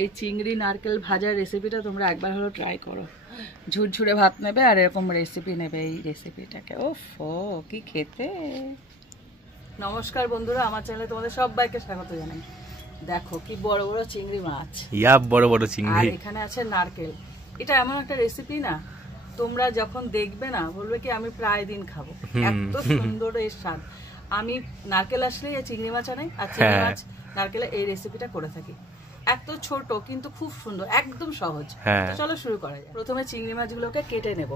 এই চিংড়ি নারকেল ভাজার রেসিপিটা তোমরা একবার হলো ট্রাই করো। ঝুরঝুরে ভাত নেবে আর এরকম রেসিপি নেবে এই রেসিপিটাকে। ওফ কি খেতে। নমস্কার বন্ধুরা, আমার চ্যানেলে তোমাদের সবাইকে স্বাগত জানাই। দেখো কি বড় বড় চিংড়ি মাছ, বড় বড় চিংড়ি, আর এখানে আছে নারকেল। এটা এমন একটা রেসিপি না, তোমরা যখন দেখবে না বলবে কি আমি প্রায় দিন খাবো, এত সুন্দর এর স্বাদ। আমি নারকেল আসলে এই চিংড়ি মাছ আনাই, আর চিংড়ি মাছ নারকেলে এই রেসিপিটা করে থাকি। এত ছোট কিন্তু খুব সুন্দর, একদম সহজ। চলো শুরু করা যায়। প্রথমে চিংড়ি মাছগুলোকে কেটে নেব।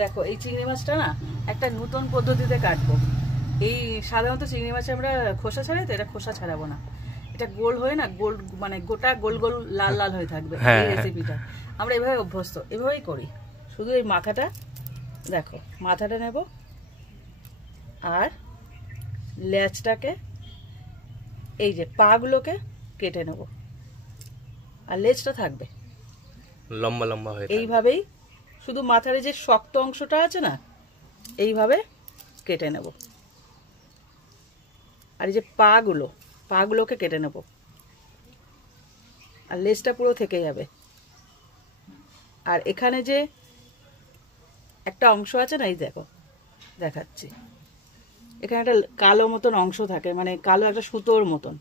দেখো এই চিংড়ি মাছটা না একটা নতুন পদ্ধতিতে কাটবো। এই সাধারণত চিংড়ি মাছে আমরা খোসা ছাড়াই, তো এটা খোসা ছাড়াবো না। এটা গোল হয়ে না, গোল মানে গোটা গোল গোল লাল লাল হয়ে থাকবে। এই রেসিপিটা আমরা এভাবে অভ্যস্ত, এভাবেই করি। শুধু এই মাথাটা, দেখো মাথাটা নেব আর লেজটাকে, এই যে পাগুলোকে কেটে নেব, আর লেজটা থাকবে লম্বা লম্বা হয়ে। এইভাবেই শুধু মাথার যে শক্ত অংশটা আছে না, এইভাবে কেটে নেব। আর এই যে পাগুলোকে কেটে নেব, আর লেজটা পুরো থেকে যাবে। আর এখানে যে একটা অংশ আছে না, এই দেখো দেখাচ্ছি, এখানে একটা কালো মতন অংশ থাকে, মানে কালো একটা সুতোর মতন।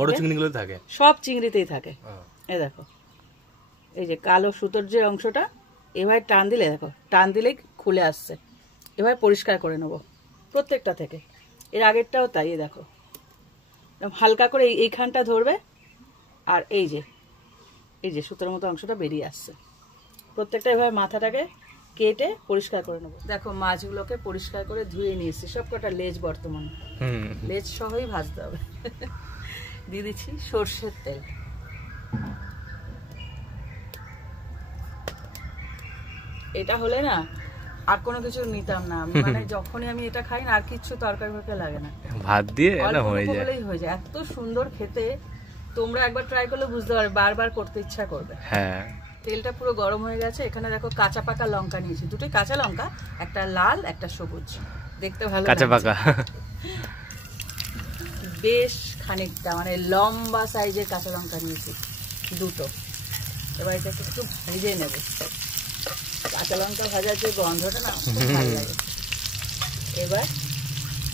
বড় চিংড়িগুলো থাকে, সব চিংড়িতেই থাকে। এই দেখো এই যে কালো সুতোর যে অংশটা, এভাবে টান দিলে, দেখো টান দিলেই খুলে আসছে। এভাবে পরিষ্কার করে নেব প্রত্যেকটা থেকে। এর আগেরটাও তাই, দেখো হালকা করে এইখানটা ধরবে, আর এই যে সুতোর মতো অংশটা বেরিয়ে আসছে। প্রত্যেকটা এভাবে মাথাটাকে কেটে পরিষ্কার করে নেবো। দেখো মাছগুলোকে পরিষ্কার করে ধুয়ে নিয়েছি, সব কটা লেজ বর্তমানে লেজ সহই ভাজতে হবে। দিয়ে দিচ্ছি সর্ষের তেল। এটা হলে না আর কোনো কিছু নিতাম না, মানে যখনই আমি এটা খাই না আর কিচ্ছু তরকারি ফরকারি লাগে না, ভাত দিয়ে এটা হয়ে যায়। এত সুন্দর খেতে, তোমরা একবার ট্রাই করলে বুঝতে পারবে, বারবার করতে ইচ্ছা করবে। তেলটা পুরো গরম হয়ে গেছে। এখানে দেখো কাঁচা পাকা লঙ্কা নিয়েছি, দুটোই কাঁচা লঙ্কা, একটা লাল একটা সবুজ, দেখতে ভালো কাঁচা পাকা, বেশ খানিকটা মানে লম্বা সাইজের কাঁচা লঙ্কা নিয়েছি দুটো। এবার এটা একটু ভেজে নেব। কাঁচা লঙ্কা ভাজার যে গন্ধটা না খুব ভালো লাগে। এবার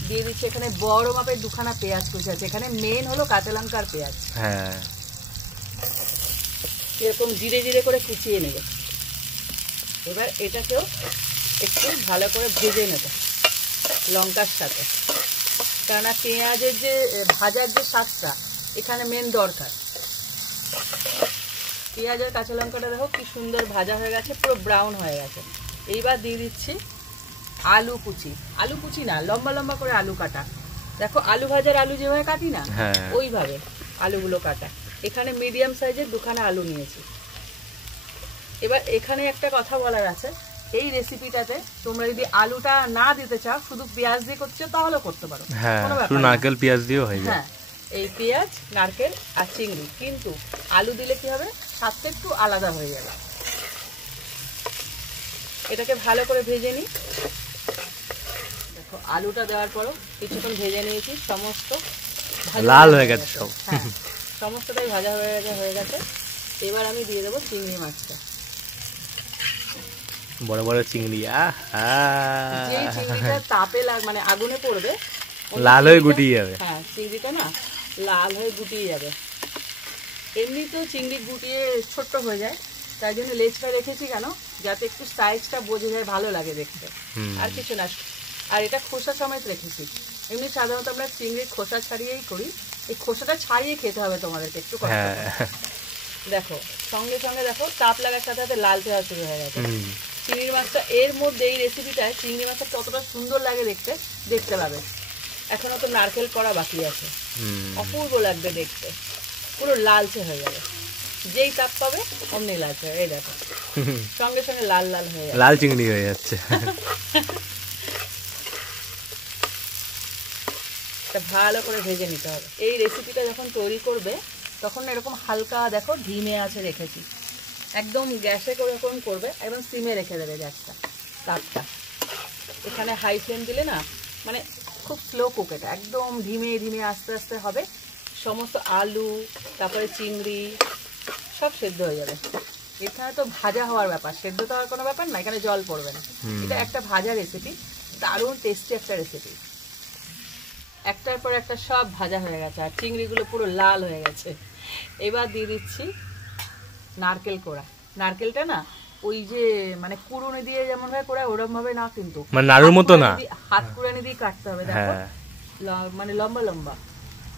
দিয়ে দিচ্ছি এখানে বড় মাপের দুখানা পেঁয়াজ কুচি আছে। এখানে মেন হলো কাঁচা লঙ্কার পেঁয়াজ। এরকম জিরে জিরে করে কুচিয়ে নেবে। এবার এটাকেও একটু ভালো করে ভেজে নেবে লঙ্কার সাথে, কেননা পেঁয়াজের যে ভাজার যে স্বাদটা এখানে মেন দরকার। পেঁয়াজ আর কাঁচা লঙ্কাটা দেখো কি সুন্দর ভাজা হয়ে গেছে, পুরো ব্রাউন হয়ে গেছে। এইবার দিয়ে দিচ্ছি আলু কুচি না, লম্বা লম্বা করে আলু কাটা। দেখো আলু ভাজার আলু যেভাবে কাটি না, ওইভাবে আলুগুলো কাটা। এখানে মিডিয়াম সাইজের দুখানা আলু নিয়েছি। এবার এখানে একটা কথা বলার আছে, এই রেসিপিটাতে তোমরা যদি আলুটা না দিতে চাও, শুধু পেঁয়াজ দিয়ে করতে চাও, তাহলে করতে পারো, নারকেল পেঁয়াজ দিয়েও হয়ে যায়। এই পেঁয়াজ নারকেল আর চিংড়ি, কিন্তু আলু দিলে কি হবে, স্বাদটা একটু আলাদা হয়ে যাবে। এটাকে ভালো করে ভেজে নিই। দেখো আলুটা দেওয়ার পরও কিছুক্ষণ ভেজে নিয়েছি, সমস্ত লাল হয়ে গেছে সব। সমস্তটাই ভাজা হয়ে গেছে। এবার আমি দিয়ে দেবো চিংড়ি মাছটা, বড় বড় চিংড়ি। যে চিংড়িটা তাপে মানে আগুনে পড়বে, লাল হয়ে গুটিয়ে যাবে। চিংড়িটা না লাল হয়ে গুটিয়ে যাবে। এমনি তো চিংড়ি গুটিয়ে ছোট্ট হয়ে যায়, তাই জন্য লেজটা রেখেছি কেন, যাতে একটু সাইজটা বোঝা যায়, ভালো লাগে দেখতে, আর কিছু না। আর এটা খোসা সমেত রেখেছি। এমনি সাধারণত আমরা চিংড়ির খোসা ছাড়িয়েই করি, এই খোসাটা ছাড়িয়ে খেতে হবে তোমাদেরকে, একটু কষ্ট করে। দেখো সঙ্গে সঙ্গে দেখো তাপ লাগার সাথে সাথে লালচে হওয়া শুরু হয়ে গেছে চিংড়ি মাছটা। এর মধ্যে এই রেসিপিটায় চিংড়ি মাছটা কতটা সুন্দর লাগে দেখতে পাবে। এখনো তো নারকেল করা বাকি আছে, অপূর্ব লাগবে দেখতে, পুরো লালচে হয়ে যাবে। যেই তাপ পাবে অমনি লালচে। এই দেখো সঙ্গে সঙ্গে লাল লাল হয়ে যাবে, লাল চিংড়ি হয়ে যাচ্ছে। ভালো করে ভেজে নিতে হবে। এই রেসিপিটা যখন তৈরি করবে তখন এরকম হালকা দেখো ধিমে আছে রেখেছি, একদম গ্যাসে করে করবে, একদম সিমে রেখে দেবে গ্যাসটা, তাপটা। এখানে হাই ফ্লেম দিলে না, মানে খুব স্লো কুক, এটা একদম ধিমে ধিমে আস্তে আস্তে হবে, সমস্ত আলু, তারপরে চিংড়ি সব সেদ্ধ হয়ে যাবে। এখানে তো ভাজা হওয়ার ব্যাপার, সেদ্ধ তো হওয়ার কোনো ব্যাপার না, এখানে জল পড়বে না। এটা একটা ভাজা রেসিপি, দারুণ টেস্টি একটা রেসিপি। একটার পর একটা সব ভাজা হয়ে গেছে আর চিংড়িগুলো পুরো লাল হয়ে গেছে। এবার দিয়ে দিচ্ছি নারকেল কোড়া। নারকেলটা না ওই যে মানে কুড়ুনি দিয়ে যেমন ভাবে কোড়া ওরকম ভাবে না, কিন্তু মানে নাড়ুর মতো না, হাত কুড়ানি দিয়ে কাটতে হবে। দেখো মানে লম্বা লম্বা।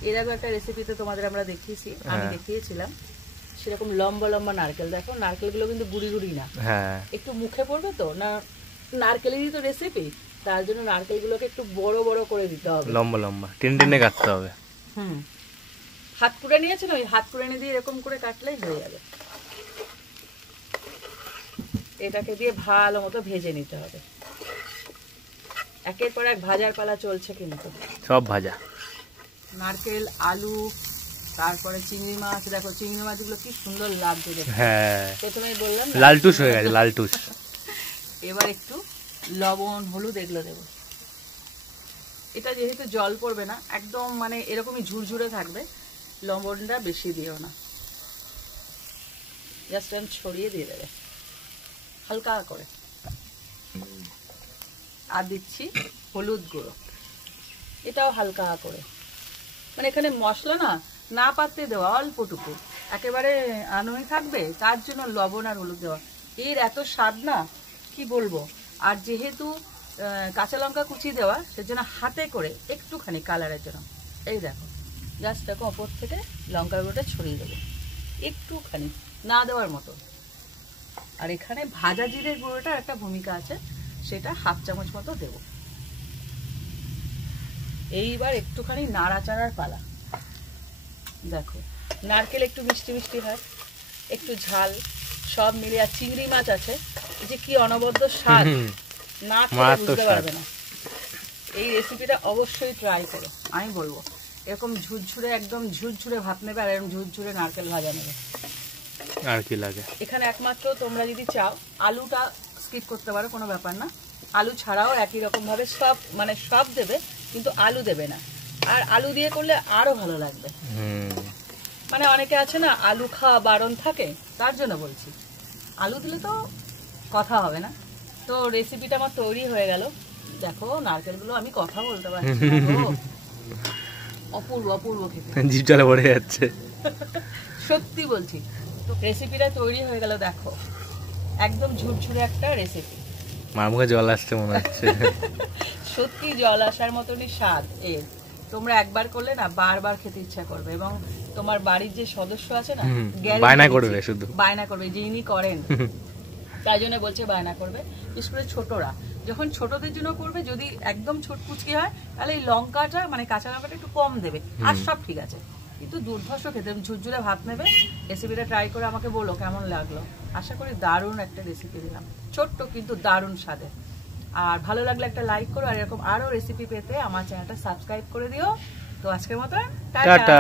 এর আগে একটা রেসিপিতে তোমাদের আমরা দেখিয়েছি, আমি দেখিয়েছিলাম সেরকম লম্বা লম্বা নারকেল। দেখো নারকেলগুলো কিন্তু গুড়ি গুড়ি না, একটু মুখে পড়বে তো না, নারকেলেরই তো রেসিপি, তার জন্য নারকেলগুলোকে একটু বড় বড় করে দিতে হবে, লম্বা লম্বা টেনে টেনে কাটতে হবে। হাত কুড়ানি আছে না, ওই হাত কুড়ানি দিয়ে এরকম করে কাটলেই হয়ে যাবে। এটাকে দিয়ে ভালো মতো ভেজে নিতে হবে। একের পর এক ভাজার পালা চলছে, কিন্তু সব ভাজা। নারকেল, আলু, তারপরে চিংড়ি মাছ। দেখো চিংড়ি মাছগুলো কি সুন্দর লাগছে দেখতে। প্রথমেই বললাম লালটুস হয়ে গেছে, লালটুস। এবার একটু লবণ, হলুদ এগুলো দেবো। এটা যেহেতু জল পড়বে না, একদম মানে এরকমই ঝুরঝুরে থাকবে, লবণটা বেশি দিও না, জাস্ট ছড়িয়ে দিয়ে দেবে হালকা করে। আর দিচ্ছি হলুদ গুঁড়ো, এটাও হালকা করে। মানে এখানে মশলা না না পাততে দেওয়া, অল্পটুকু একেবারে আনোই থাকবে, তার জন্য লবণ আর হলুদ দেওয়া। এর এত স্বাদ না কি বলবো। আর যেহেতু কাঁচা লঙ্কা কুচি দেওয়া, সেজন্য হাতে করে একটুখানি কালারের জন্য এই দেখো, জাস্ট দেখো ওপর থেকে লঙ্কার গুঁড়োটা ছড়িয়ে দেবো একটুখানি, না দেওয়ার মতো। আর এখানে ভাজা জিরের গুঁড়োটার একটা ভূমিকা আছে, সেটা হাফ চামচ মতো দেব। এইবার একটুখানি নাড়াচাড়ার পালা। দেখো নারকেল একটু মিষ্টি মিষ্টি হয়, একটু ঝাল, সব মিলে। আর চিংড়ি মাছ আছে, যে কি অনবদ্য স্বাদ, না খেলে বুঝতে পারবে না। এই রেসিপিটা অবশ্যই ট্রাই করো, আমি বলবো। এরকম ঝুরঝুরে, একদম ঝুরঝুরে ভাত নেবে, আর এরকম ঝুরঝুরে নারকেল ভাজা নেবে, আর কি লাগে। এখানে একমাত্র তোমরা যদি চাও আলুটা স্কিপ করতে পারো, কোনো ব্যাপার না। আলু ছাড়াও একই রকম ভাবে সব মানে সব দেবে, কিন্তু আলু দেবে না। আর আলু দিয়ে করলে আরো ভালো লাগবে। মানে অনেকে আছে না আলু খাওয়া বারণ থাকে, তার জন্য বলছি। আলু দিলে তো কথা হবে না। তো রেসিপিটা আমার তৈরি হয়ে গেল। দেখো নারকেলগুলো আমি কথা বলতে পারছি, অপূর্ব অপূর্ব খেতে, জিভ জ্বালা পড়ে যাচ্ছে, সত্যি বলছি। তো রেসিপিটা তৈরি হয়ে গেল, দেখো একদম ঝুরঝুরে একটা রেসিপি। মার মুখে জল আসছে মনে হচ্ছে। সত্যি জল আসার মতনই স্বাদ এর। তোমরা একবার করলে না বারবার খেতে ইচ্ছা করবে, এবং তোমার বাড়ির যে সদস্য আছে না বায়না করবে, শুধু বায়না করবে, যিনি করেন তাই জন্য বলছে বায়না করবে। বিশেষ করে ছোটরা, যখন ছোটদের জন্য করবে, যদি একদম ছোট কুচকি হয় তাহলে এই লঙ্কাটা মানে কাঁচা লঙ্কাটা একটু কম দেবে, আর সব ঠিক আছে। কিন্তু দুর্ধর্ষ খেতে ঝুরঝুরে ভাত নেবে। রেসিপিটা ট্রাই করে আমাকে বলো কেমন লাগলো। আশা করি দারুণ একটা রেসিপি দিলাম, ছোট্ট কিন্তু দারুণ স্বাদের। আর ভালো লাগলে একটা লাইক করো, আর এরকম আরো রেসিপি পেতে আমার চ্যানেলটা সাবস্ক্রাইব করে দিও। তো আজকের মতো টাটা।